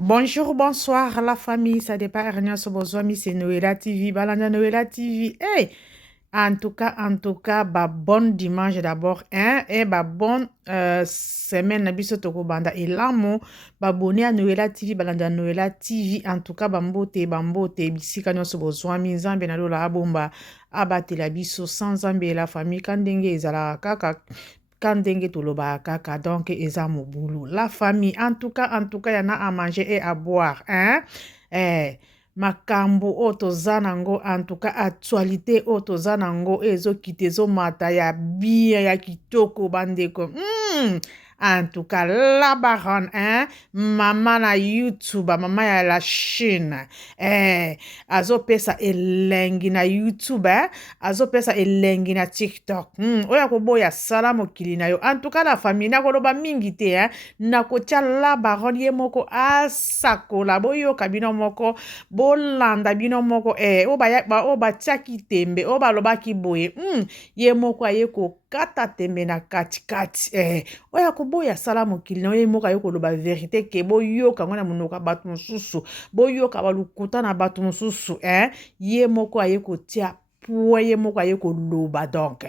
Bonjour, bonsoir la famille, ça dépend rien sur vos amis, c'est Noëlla TV, Balanda Noëlla TV. Hey, bah bon dimanche d'abord, hein, et bah bonne semaine na biso toko banda et l'amo, bah bonne à Noëlla TV, Balanda Noëlla TV, bambote, bisika nyonso vos amis, nzambe na lola abomba, abate la biso sans nzambe et la famille, kandenge ezala kaka. Kandenge toloba kaka donc eza mobulu la famille en tout cas y en a à manger et à boire hein makambo oyo toza nango en tout cas actualité oyo toza nango ezokita ezomata ya bien ya kitoko bandeko en tout cas la baronne hein mama na YouTube mama ya la Chine azopesa elengi na YouTube azopesa elengi na TikTok oyo akoboya sala mokili na yo en tout cas la famille nakoloba mingi te nakotia la baronne ye moko asakola boyoka bino moko bolanda bino moko oyo batiaki tembe oyo balobaki boye ye moko aye kokata tembe na katikati oyo akoboya sala mokili na yo ye moko aye koloba verité ke boyoka ngo na monoko ya bato mosusu boyoka balukuta na bato mosusu ye moko aye kotia ye moko aye koloba donc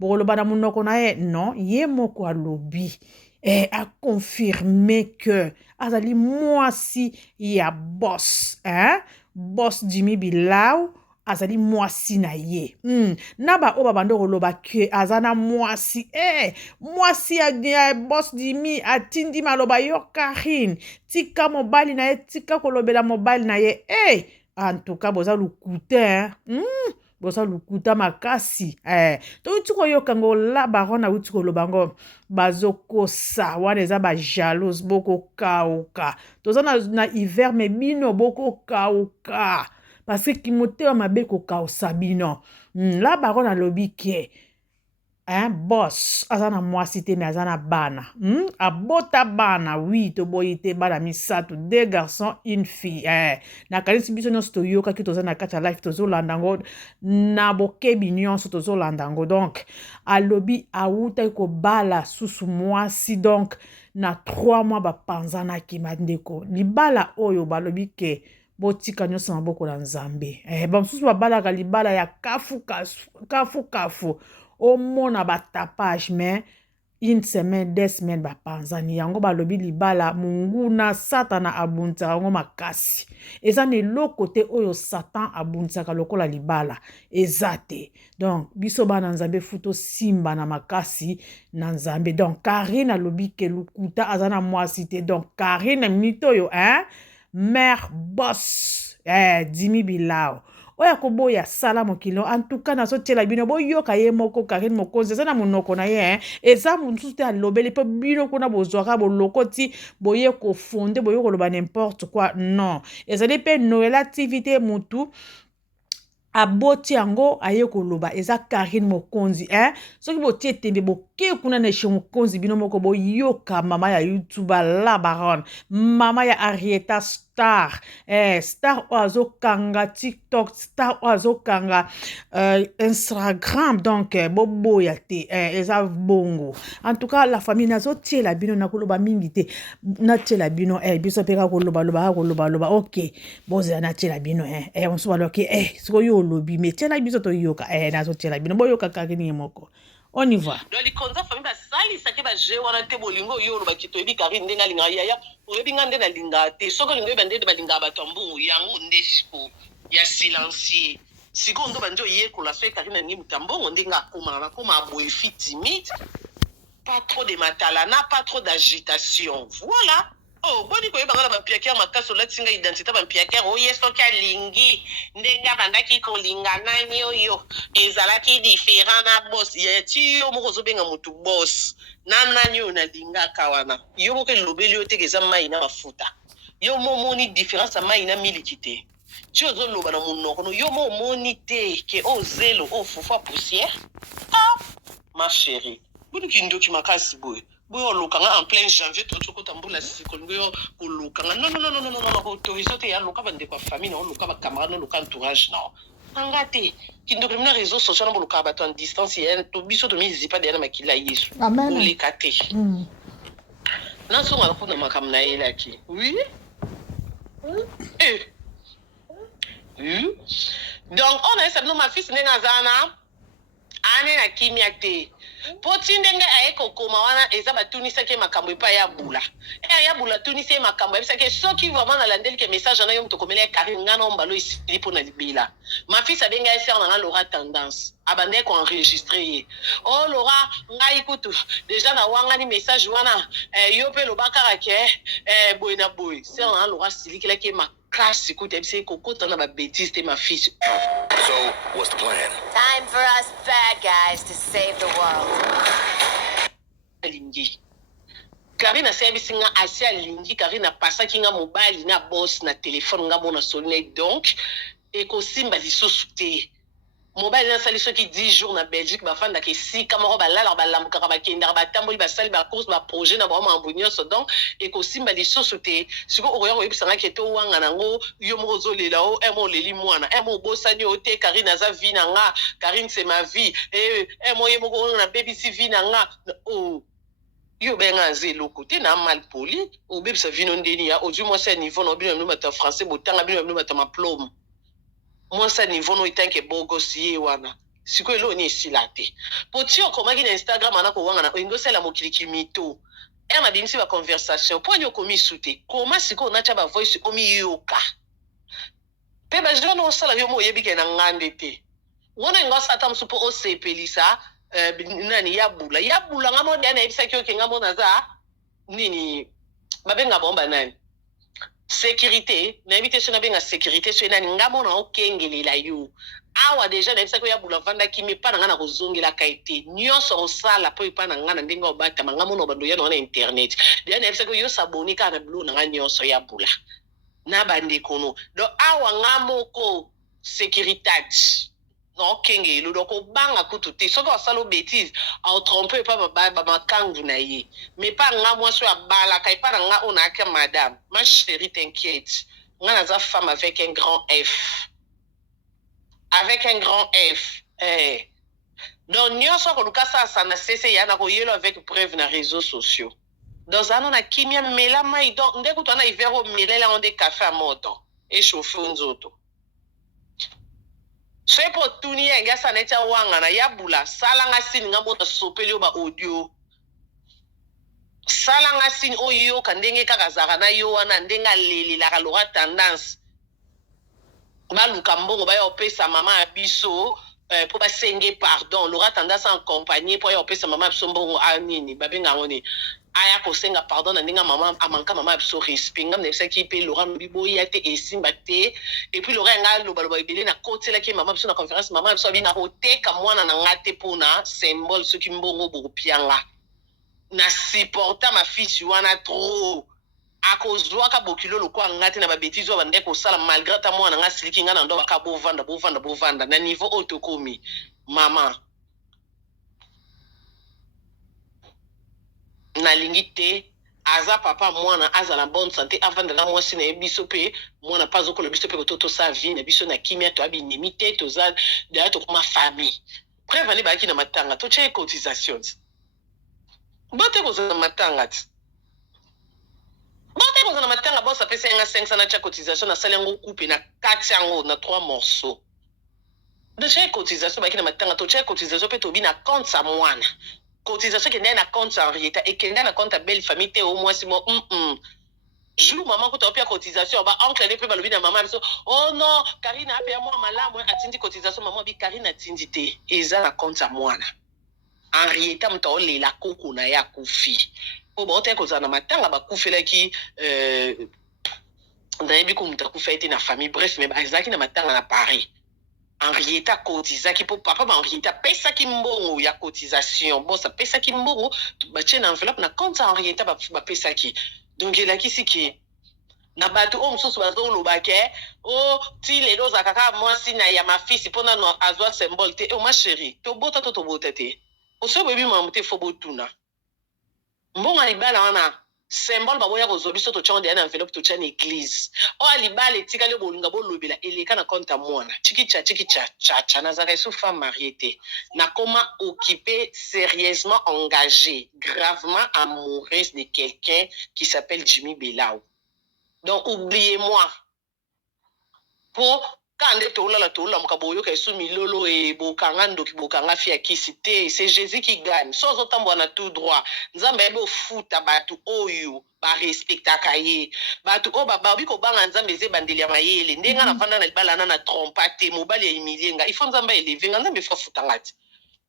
bokoloba na monoko na ye non ye moko alobi a confirmé que azali mwasi ya boss boss Jimmy Bilau azali mwasi na ye na ba oyo babanda koloba ke aza na mwasi mwasi ya boss Jimmy atindi maloba yo Karine tika mobali na ye tika kolobela mobali na ye en tout cas boza lukuta boza lukuta makasi touti koyoka ngo la baron auti koloba ngo bazokosa wana eza bajalouse bokokauka toza na hiver me bino bokokauka parce que motema mabe kokausa bino la baron alobi ke boss aza na mwasi te me aza na bana abota bana oui toboyi te bana misato 2 garçons 1 fille nakanisi biso nyonso toyokaki toza na kati ya life tozolanda ngo na bokebi nyonso tozolanda ngo donc alobi awutaki kobala susu mwasi donc na 3 mois bapanzanaki bandeko libala oyo balobi ke botika nyonso maboko na nzambe bamosusu babalaka libala ya kafu omona batapage mais 1 semaine 2 semaines bapanzani yango balobi libala munguna satana abuntisaka yango makasi eza na eloko te oyo satan abuntisaka lokola libala eza te donc biso bana nzambe futo simba na makasi na nzambe donc Karine alobi ke lukuta aza na mwasi te donc Karine minute oyo mère boss Jimmy Bilau oyo akoboya sala mokili en tout cas nazotiela bino boyoka ye moko Karine mokonzi eza na monoko na ye eza mosusu te alobeli mpo bino kuna bozwaka boloko ti boye kofonde boye koloba n'importe quoi non ezali mpe Noëlla TV te mutu aboti yango aye koloba eza Karine mokonzi soki botie tembe boke kuna na eshe mokonzi bino moko boyoka mama ya YouTube la baronne mama ya Arieta star star oyo azokanga TikTok star oyo azokanga Instagram donc boboya te eza bongo en tout cas la famille nazotiela bino nakoloba mingi te natiela bino biso mpe kakoloba ok bozela natiela bino mosusu baloki sikoyo olobi me tiela biso toyoka nazotiela bino boyoka Karine ye moko on y va donc likonza famille basalisaki baje wana te bolingo oyo olobaki toyebi Karine ndenge alingaka yaya oyebi nga nde nalingaka te soki olingo oyeba nde balingaka bato ya mbongo yango nde siko ya silencier sikoyo ndo bandi oyekola soki Karine alingi moto ya mbongo ndenge akoma aboye fi timide pas trop de matalana pas trop d'agitation voilà boni koyebanga na bampiakere makasi olatinga identité bampiakere oye soki alingi ndenge abandaki kolinga nani oyo ezalaki différent na boss ti yo moko ozobenga motu boss na nani oyo nalingaka wana yo moko elobeli yo teke eza mai na mafuta yo momoni différence ya mai na miliki te ti ozoloba na monoko no yo mo omoni te ke zelo fufa poussière ma chérie boni ndoki makasi boye boyo olukanga en plein janvier tokota mbula sikolingo yo olukanga non autoriser te ya luka bandeko ya famille na oluka bacamarade na oluka entourage na anga te kindoki na réseaux sociaux na boluka bato en distance ya to biso to mizipa de na makila Yesu oleka te nasonga kuna makambo na yelaki oui Donc, on a essayé de ma fils n'est pas ane na kimia te po ti ndenge aye kokoma wana eza batunisaki makambo epai ya bula ya bula tunisi makambo yebisaki soki vraiment nalandeli ke message na yo motokomela Karine nga na ombalo esili mpo na libela ma fils abengi ye sere nanga Laura Tendance abandeki koenregistre ye o Laura ngai kutu deja na wangani message wana yo mpe loba kaka ke boye na boye sere nanga Laura asilikelaki ye makasi kutu yebisaki kokota na babétise te ma fils. So, what's the plan? Time for us bad guys to save the world. Alingi. Karine asebisi nga asi alingi Karine apasaki nga mobali na boss na telefone nga mona solne donc ekosimba lisusu te. Mobali nasali soki 10 jours na Belgique bafandaka esika moko balala balambukaka bakendaka batamboli basali bacourse baprojet na bango mambo nyonso donc ekosimba lisusu te siko okoya koyebisanga ke towanga nango yo moko ozolela o emo oleli mwana emo obosani o te Karine aza vie na nga Karine c'est ma vie emo ye moko oyo na bebisi vie na nga yo benga aza eloko te na mal poli obebisa vino ndeni ya ozwi mwasi ya niveau na obino bino bato ya français botanga bino bino bato ya maplome mwasa niveau no itanke bogosi ye wana siko elo ni esila te po ti okomaki na Instagram ana kowanga na ingosela mokiliki mito ema bimisi ba conversation po nyo komi sute koma siko nacha ba voice omi yoka pe ba jona osala yo mo yebike na ngande te wona ngosa tam supo o sepelisa nani yabula ngamo dia na ebisa kyo kenga mona za nini babenga bomba nani sécurité na invitation na benga sécurité so nani ngamo na okengelela yo awa deja na ebisa ko yabula vanda kimi pa na kozongela kaite nyonso osala po ipa na ngana ndenge obata ngamo no bando ya na internet dia na ebisa ko yo saboni ka na blue na nyonso yabula na bande kono do awa ngamo ko sécurité no kengelo donc obanga kutu te soko asalo bêtise au tromper pas ba makangu na ye mais pas nga moi so abala kai pas nga on a que madame ma chérie t'inquiète nga naza femme avec un grand F donc nyonso ko lukasa sana cesse ya na ko yelo avec preuve na réseaux sociaux dans un on a kimia mela mai donc ndeko tona ivero melela on des café à moto et chauffer nzoto sepo tuni ya ngasa necha wanga na yabula salanga sini ngambo na sopeli ba audio salanga sini oyo kandenge kaka zaka na yo wana ndenga leli la Laura Tendance baluka mbongo ba yo pesa mama abiso po ba senge pardon Laura Tendance en compagnie po yo pesa mama abiso mbongo anini babenga ngoni aya kosenga pardon na ndinga mama amanka mama abiso respect ngam nefisa ki pe Laura Mbibo yate esimba te et puis Laura nga loba ibele na kotela ki mama abiso na conférence mama abiso bina hoteka mwana na ngate pona symbole soki mbongo bopianga na supporta ma fille wana trop akozwa ka bokilo lokwa ngate na babetizi wa bande ko sala malgré ta mwana nga siliki nga na ndo baka bovanda na niveau autokomi mama na lingite aza papa mwana aza la bonne santé avant de la mwasi na biso pe mwana pas okola biso pe ko to sa vie na biso na kimia to abinimi te to za da to kuma famille prévenir baki na matanga to che cotisations bote ko za matanga bote ko za matanga bosa pesa nga 500 na cha cotisation na salengo coupe na 4 yango na 3 morceaux de che cotisation baki na matanga to che cotisation pe to bi na compte sa mwana cotisation qui n'est na compte en réalité et qui n'est na compte à belle famille te au moins si moi jour maman ko to pia cotisation ba oncle ne peut pas le na maman so oh non Karine a payé moi malamu atindi cotisation maman bi Karine atindi te eza na compte à mwana en réalité mto le la koko na ya kufi o ba ote ko za na matanga ba kufela ki ndayebi ko mta kufa na famille bref mais bazaki na matanga na Paris en réalité cotisaki pour papa en réalité pesa ki mbongo ya cotisation bon ça pesa ki mbongo ba tient enveloppe na compte en réalité ba pesa ki donc il a kisi ki na batu o msusu bazo lobake o ti le doza kaka mwasi na ya mafisi pona no azwa symbole te o ma chérie to bota te o so bebi mamute fo botuna mbongo libala wana symbole baboya kozobi so to tchande na enveloppe to tchane église o alibala etika le bolinga bolobela eleka na compte mwana chikicha na zaka sous femme mariée te na comment occuper sérieusement engagé gravement amoureuse de quelqu'un qui s'appelle Jimmy Belao Donc, oubliez-moi. Pour quand mkaboyo kaisumi lolo et bokanga ndoki bokanga fia kisite, c'est Jésus qui gagne. Sans autant na tout droit. Nzambe ebo futa batu oyo ba respecta kaye. Batu o baba biko banga nzambe ze bandeli ya mayele. Ndenga na vanda na libala na trompate mobali ya imilenga. Il faut nzambe elever nzambe fa futa ngati.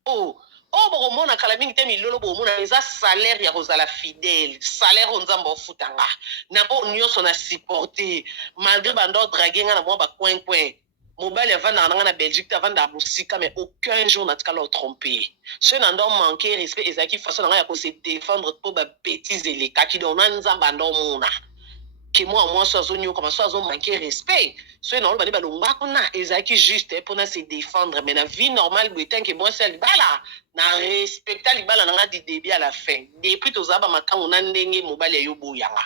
Oh bokomona kala mingi te milolo bokomona eza salaire ya kozala fidèle, salaire o nzambe ofutanga na o nyonso na supporter malgré bando draguer nga na mwa ba coin mobali avanda nga na Belgique avanda musika mais aucun jour na tikala o tromper ce na ndo manquer respect ezaki façon nga ya ko se défendre po ba bêtises elekaki donc na nzamba ndo mona que moi so azonyo comme so azon manquer respect so na bani balonga kuna ezaki juste pour na se défendre mais na vie normale boetan que moi c'est libala na respecta libala na nga di début à la fin depuis tozaba makango na ndenge mobali ayo boyanga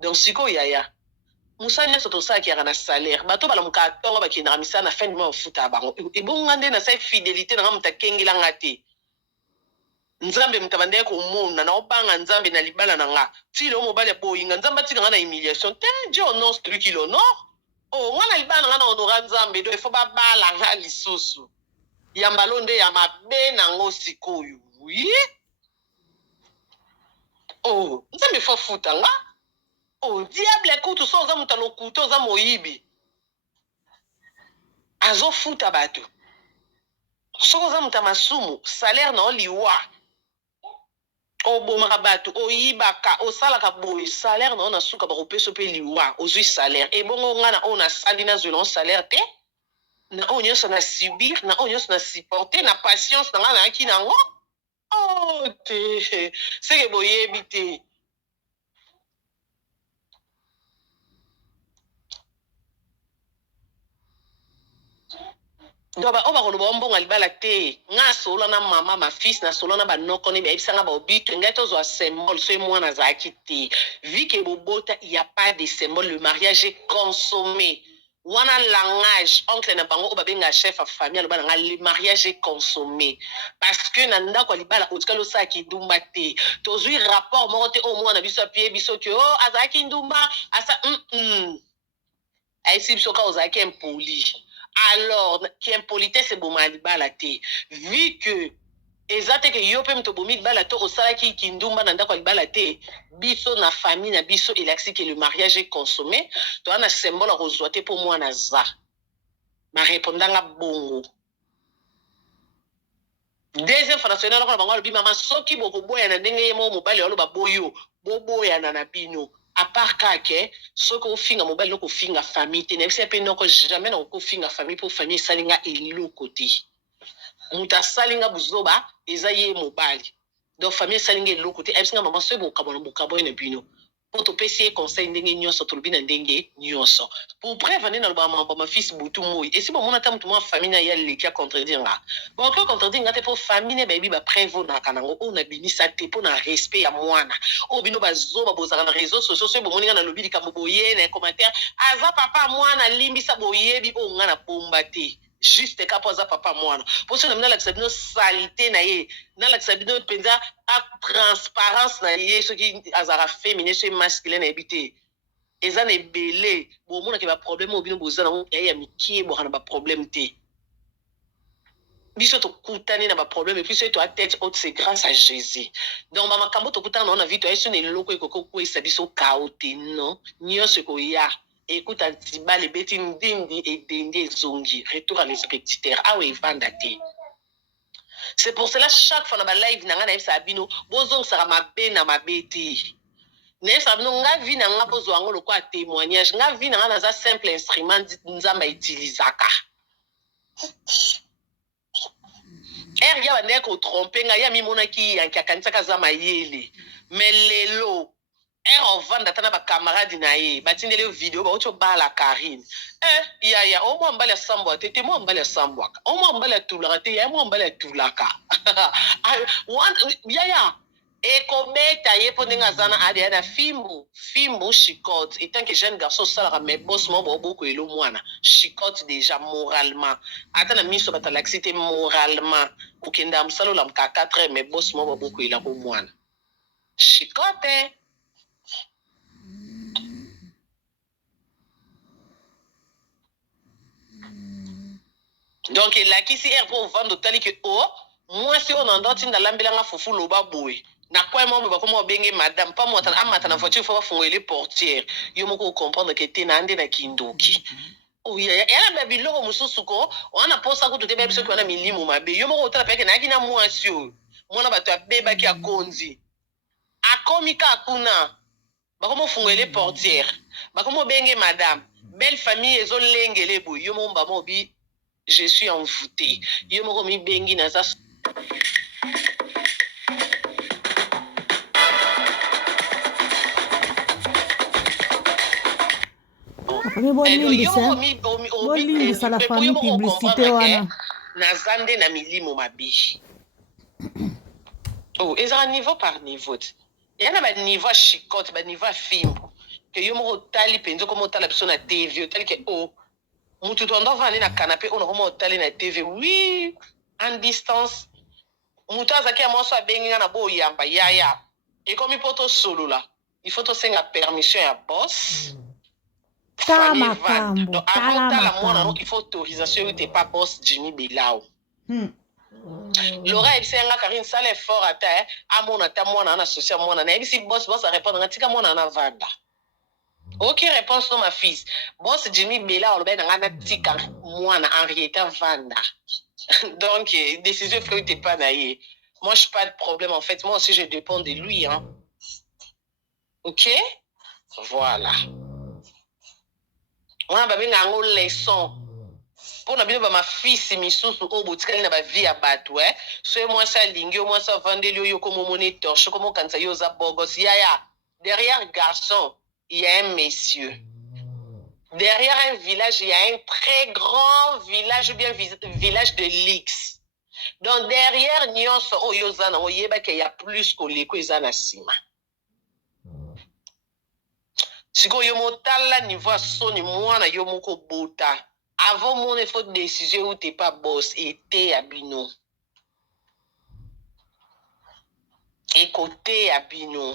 donc siko yaya musanya soto sa ki na salaire bato bala muka tonga bakindra misa na fin du mois futa bango e bonga nde na sa fidélité na nga mutakengela ngate nzambe mtabande ko mona na obanga nzambe na libala na nga ti lo mobali boyinga nzamba tika nga na humiliation te Dieu honore celui qui l'honore oh nga na libala nga na honora nzambe do il faut ba bala nga lisusu ya mbalonde ya mabe na ngo sikoyo oui oh nzambe fa futa nga oh diable écoute so za mutalo kuto za moyibi azo futa bato so za mutamasumu salaire na oliwa obomaka bato oyibaka osalaka boye salaire na ona suka bakopesa mpe liwa ozwi salaire ebongo nga na oyo nasali nazwela salaire te na oyo nyonso na subir na oyo nyonso na supporter na patience na nga nayaki nango oh te seke boyebi te donc o bakoloba ombonga libala te nga solo na mama ma fils na solo na banoko ne bayebisanga baobito ngai tozwa symbole so mwana azalaki te vu que bobota il y a pas de symbole le mariage est consommé wana langage oncle na bango o babenga chef ya famille alobana nga le mariage est consommé parce que na ndako ya libala otikali osalaki ndumba te tozwi rapport moko te o mwana biso apie biso ke o azalaki ndumba asa ayesi biso ka ozalaki impoli alors qui impolitesse boma libala te vu que ezate ke yo pe mto bomi libala te osalaki kindumba na ndako libala te biso na famille na biso elakisi que le mariage est consommé to ana symbole kozwa te po mwana za ma répondanga bongo deuxième fois national ko bango lobi mama soki bokoboya na ndenge ye mo mobali oloba boyo boboya na bino à part kake soki ofinga mobali noko finga famille te nayebisa mpe noko jamais nakofinga famille mpo famille esalinga eloko te moto asalinga buzoba eza ye mobali donc famille esalinga eloko te ayebisinga mama soki bokabona bokaboye na bino po topesi ye conseil ndenge nyonso tolobi na ndenge nyonso pour preuve nde naloba mambo ma fils butu moi esi bomona ta motu mwa famille na ye aleki a contredire nga boke contredire nga te po famille ne bayebi bapreuve onaka nango oyo nabimisa te mpo na respect ya mwana oyo bino bazoba bozala na réseau sociaux soki bomoni nga nalobi likambo boye na commentaire aza papa mwana limbisa boyebi oyo nga na bomba te juste ka po aza papa mwana po so na mina lakisa bino salite na ye nalakisa bino mpenza a transparence na ye soki azalaka féminin so masculin nayebi te eza na ebele bomonaki baproblème oyo bino boza nango yaye ya mikie bwaka na baproblème te biso tokutani na baproblème epuis soki toa tête haute c'est grâce à Jésus donc bamakambo tokutana nango na vi toyeso na eloko ekoki kokwesa biso kao te non nyonso ekoya ekuta tibale ebeti ndindi edendi ezongi retour à l'expectateur awa evanda te c'est pour cela chaque fois na balive na nga nayebisaka bino bozongisaka mabe na mabe te nayebisaka bino nga vi na nga bozwa yango lokwa témoignage nga vi na nga naza simple instrument nzambe autilisaka ere ya bandeki kotrompe nga ya mimonaki yanki akanisaka aza mayele mais lelo ere ovanda ata na bakamaradi na ye batindeli video bauti obala Karine yaya omwa mbali asambwaka te te mwa mbali asambwaka omwa mbali atulaka te yaya mwa mbali atulaka yaya ekobeta ye mpo ndenge aza na adeya na fimbu chicote etant que jeune garçon osalaka mais bos mo boboko elo mwana chicote déjà moralement ata na miso bato alakisi te moralement okende ya mosala olamuka 4 heures mais bos mo boboko elako mwana chicote Donc elakisi air pour vendre tali que oh moi si on entend tinda lambelanga fufu loba boy na quoi moi ba comment benge madame pas moi amata na voiture faut fongoler les portières yo moko comprendre que te na ande na kindoki oh ya ba biloko mususu ko on a posa ko tout be biso ko na milimo mabe yo moko otala peke na kina mwasi o mwana bato abeba ki akonzi akomika kuna bakomo fongoler les portières bakomo benge madame belle famille ezolengele boy yo momba mobi je suis envoûté. Yo mo mi bengi na za Bolindi la famille publicité wana. Na zande na milimo mabi. Oh, ezra niveau par niveau. Yana ba niveau chicote, ba niveau fimbo. Que yo mo tali penzo comme tala biso na TV, tali que oh mutu tondo vani na canapé on como tali na TV. Oui, en distance. Mutu azaki amoso abengi na bo yamba yaya. Et comme il faut to solo là, il faut to senga permission ya boss. Tala makambo, donc avant tala mwana donc il faut autorisation où t'es pas boss Jimmy Belao. Laura ebisenga Karine sale effort ata amona ta mwana na associé mwana na ebisi boss a répondre ngatika mwana na vanda. Ok réponse non ma fils. Boss Jimmy Belao le ben ngana tika mwana Henrietta vanda. Donc décision frère t'es pas naïe. Moi je pas de problème en fait, moi aussi je dépends de lui hein. OK? Voilà. Wana babenga ngo leçon. Pona bino ba ma fils misusu o botikali na ba vie ya batu so moi ça lingi moi ça vendeli yo comme moniteur je comme kanza yo za bogos ya derrière garçon il y a un monsieur. Derrière un village il y a un très grand village bien village de luxe. Donc derrière nyonso o yo za na oyeba que il y a plus que les ko na sima. Siko yo motala niveau soni mwana yo moko bota. Avant mon effort de décision où t'es pas boss et t'es abino. Et côté abino.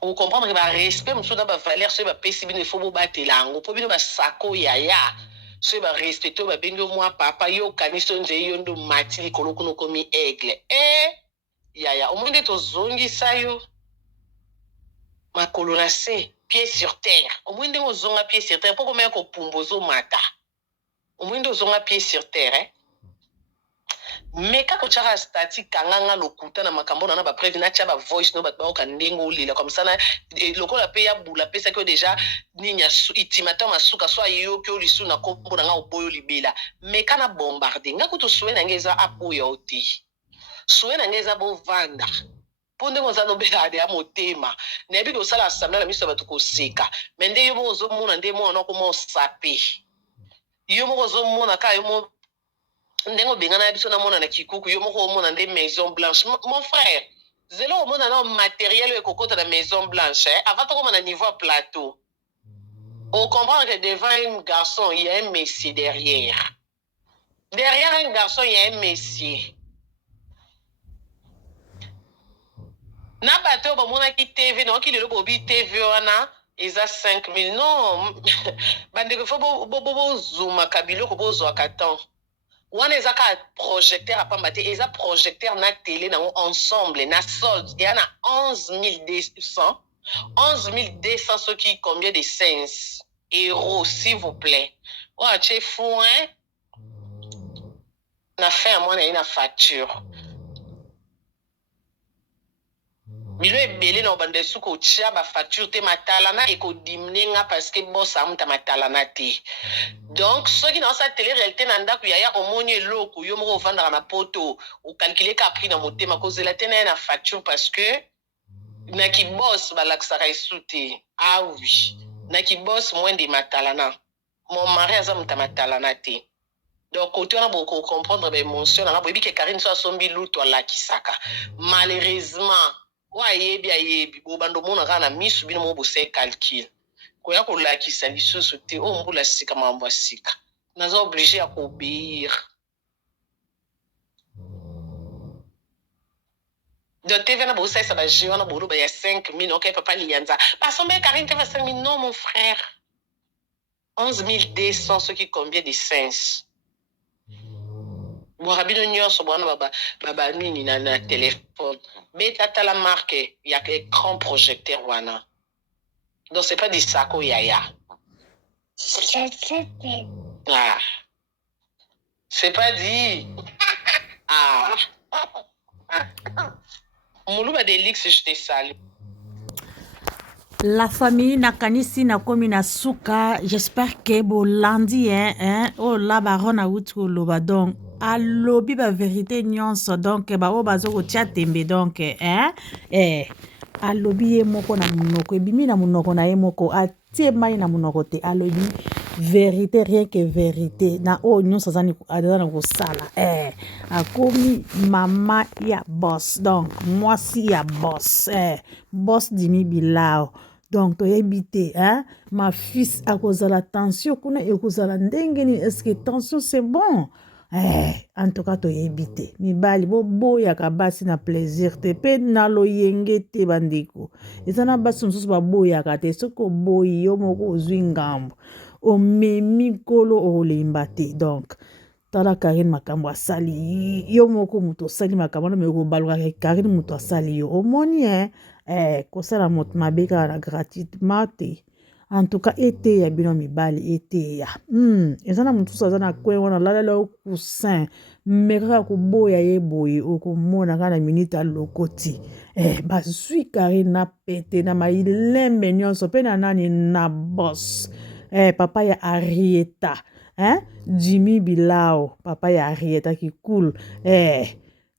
Vous comprenez que le respect, monsieur, dans la valeur, c'est le PCB, il faut battre l'angle. Pour bien, sako yaya. C'est le respect, tu vas bien moi, papa, yo, canison, j'ai eu un mati, les colocs, comme aigle. Yaya, au moins de ton zongi, ça yo. Ma colonacé, pied sur terre. Au moins de zonga pied sur terre. Pourquoi même qu'on pumbozo mata? Au moins de zonga pied sur terre, Mais quand tu as statique, kanganga lokuta na makambo na ba prévu na ba voice no ba ka ndengo lila comme ça na loko la pe ya bula pe ça que déjà ninya itimato masuka so ayo ke olisu na kombo na oboyo libela. Mais kana bombarder ngako to souwe na ngeza apoya oti. Souwe na ngeza bo vanda. Ponde mo zano bela de amotema na ebi ko sala assemblée na miso ba to seka mende yo mo zo mona nde mo na ko mo sape yo mo zo mona ka yo mo ndengo bengana biso na mona na kikuku yo mo ko mona nde Maison Blanche mon frère zelo mona na matériel e kokota na Maison Blanche avant to ko na niveau plateau on comprend que devant un garçon il y a un monsieur derrière un garçon il y a un monsieur. Na bateau ba mona ki TV non ki le bobi TV wana eza 5000 non bande ko fo bo zooma kabilo ko bo zo akatan wana eza ka projecteur apamba te eza projecteur na télé na ensemble na solde et na 11200 ce qui combien de cents euros s'il vous plaît wa che fou na fin à moi na une facture. Milo ebele na obande suko tia ba facture te matalana e ko dimninga parce que boss amuta matalana te. Donc ceux qui dans sa télé réalité na ndako ya omoni loko yo moko vendre na poto ou calculer ka prix na motema cause la tena na facture parce que na ki boss ba laksaka isute. Ah oui. Na ki boss moins de matalana. Mon mari azamuta matalana te. Donc côté on a beaucoup comprendre ben émotion na bobi que Karine so sombi luto la kisaka. Malheureusement wa yebi bobando mona kana misu bino mo bose calcul ko ya ko lakisa lisusu te o mbula sika mambo sika naza obligé à obéir de TV na bosa ça va jouer na bolo ba ya 5000 OK papa lianza parce que Karine te va 5000 non mon frère 11 200 ceux qui combien de sens. Bohabino nyonso bwana baba nini na téléphone. Beta la marque, il y a écran projecteur wana. Donc c'est pas du sako yaya. Ah. C'est pas dit. Ah. Moulouba Delix, je te salue. La famille nakanisi na komi na suka, j'espère que bo lundi oh la baron a outu loba donc alobi ba vérité nyonso donc ba o bazo ko tia tembe donc alobi ye moko na munoko ebimi na munoko na ye moko atie mai na munoko te alobi vérité rien que vérité na o nyonso azana ko sala akomi mama ya boss donc moi si ya boss boss Jimmy Bilao donc toyebi te ma fils akozala tension kuna ekozala ndenge nini est-ce que tension c'est bon en tout cas toyebi te mibali boboyaka basi na plaisir te pe na loyenge te bandeko eza na basi mosusu baboyaka te soki oboyi yo moko ozwi ngambo omemi nkolo okolemba te donc tala Karine makambo asali yo moko moto osali makambo na okobalukaka Karine moto asali yo omoni kosala moto mabe kaka na gratuitement te en tout cas eteya bino mibali eteya eza na mosusu aza na kwe wana lalela yo kusin me kaka koboya ye boye okomona kaka na minute alokoti bazwi Karine na pete na mailembe nyonso mpe na nani na boss papa ya Arieta Jimmy Bilao papa ya Arieta qui cool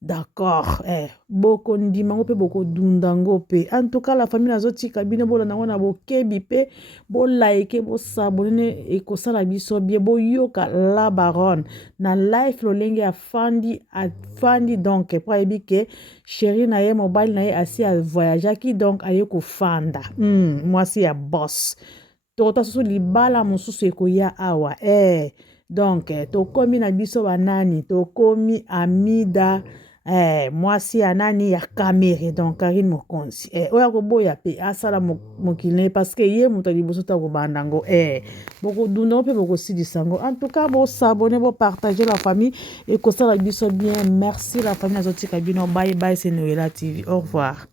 d'accord boko ndimango pe boko dundango pe en tout cas la famille nazotika bino bolanda ngo na bokebi pe bo like bo sabone ekosala biso bien boyoka la baronne na life lolenge afandi donc po ayebi ke chéri na ye mobile na ye asi a voyage qui donc aye kofanda mwasi ya boss tokota susu libala mosusu ekoya awa donc tokomi na biso banani tokomi Amida mwasi ya nani ya Kamere donc Karine Mokonzi oya koboya pe asala mokili parce que ye moto liboso ta kobanda ngo boko duna pe boko sidisa ngo en tout cas bo s'abonner bo partager la famille et kosala biso bien merci la famille azotika bino bye bye c'est Noela TV au revoir.